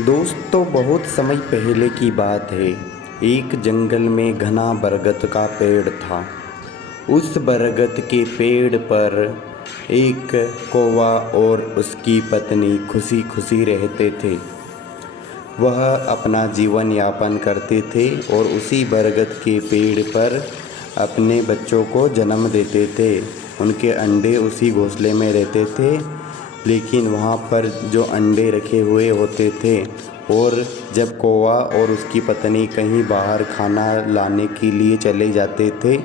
दोस्तों, बहुत समय पहले की बात है। एक जंगल में घना बरगद का पेड़ था। उस बरगद के पेड़ पर एक कौवा और उसकी पत्नी खुशी खुशी रहते थे। वह अपना जीवन यापन करते थे और उसी बरगद के पेड़ पर अपने बच्चों को जन्म देते थे। उनके अंडे उसी घोंसले में रहते थे, लेकिन वहाँ पर जो अंडे रखे हुए होते थे, और जब कौवा और उसकी पत्नी कहीं बाहर खाना लाने के लिए चले जाते थे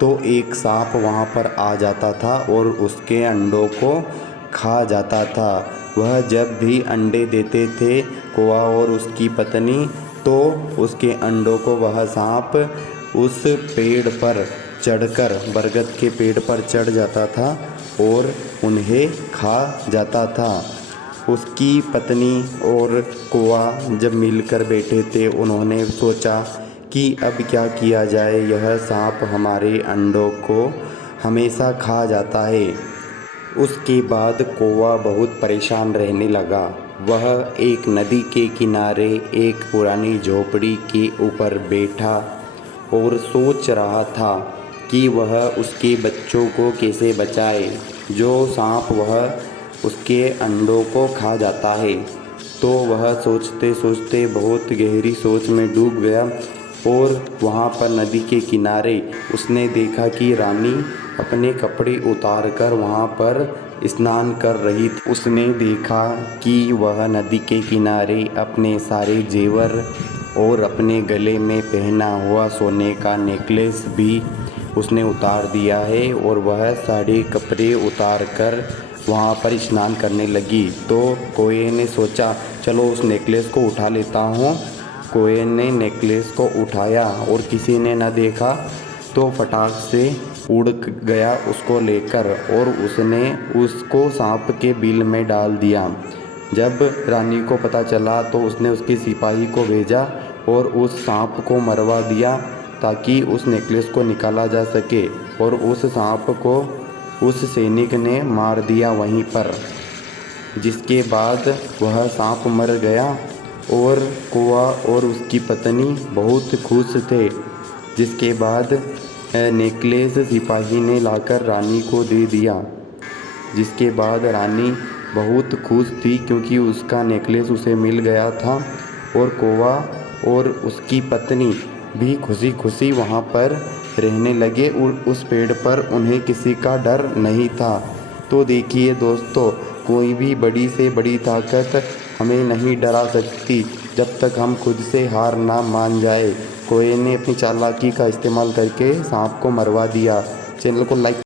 तो एक सांप वहाँ पर आ जाता था और उसके अंडों को खा जाता था। वह जब भी अंडे देते थे कौवा और उसकी पत्नी, तो उसके अंडों को वह सांप उस पेड़ पर चढ़कर, बरगद के पेड़ पर चढ़ जाता था और उन्हें खा जाता था। उसकी पत्नी और कौवा जब मिलकर बैठे थे, उन्होंने सोचा कि अब क्या किया जाए, यह सांप हमारे अंडों को हमेशा खा जाता है। उसके बाद कौवा बहुत परेशान रहने लगा। वह एक नदी के किनारे एक पुरानी झोपड़ी के ऊपर बैठा और सोच रहा था कि वह उसके बच्चों को कैसे बचाए, जो सांप वह उसके अंडों को खा जाता है। तो वह सोचते सोचते बहुत गहरी सोच में डूब गया और वहाँ पर नदी के किनारे उसने देखा कि रानी अपने कपड़े उतारकर वहाँ पर स्नान कर रही थी। उसने देखा कि वह नदी के किनारे अपने सारे जेवर और अपने गले में पहना हुआ सोने का नेकलेस भी उसने उतार दिया है और वह सारे कपड़े उतार कर वहाँ पर स्नान करने लगी। तो कौवे ने सोचा, चलो उस नेकलेस को उठा लेता हूँ। कौवे ने नेकलेस को उठाया और किसी ने न देखा तो फटाक से उड़ गया उसको लेकर, और उसने उसको सांप के बिल में डाल दिया। जब रानी को पता चला तो उसने उसके सिपाही को भेजा और उस सांप को मरवा दिया ताकि उस नेकलेस को निकाला जा सके, और उस सांप को उस सैनिक ने मार दिया वहीं पर। जिसके बाद वह सांप मर गया और कौवा और उसकी पत्नी बहुत खुश थे। जिसके बाद नेकलेस सिपाही ने लाकर रानी को दे दिया। जिसके बाद रानी बहुत खुश थी क्योंकि उसका नेकलेस उसे मिल गया था, और कौवा और उसकी पत्नी भी खुशी खुशी वहाँ पर रहने लगे और उस पेड़ पर उन्हें किसी का डर नहीं था। तो देखिए दोस्तों, कोई भी बड़ी से बड़ी ताकत हमें नहीं डरा सकती जब तक हम खुद से हार ना मान जाए। कौवे ने अपनी चालाकी का इस्तेमाल करके सांप को मरवा दिया। चैनल को लाइक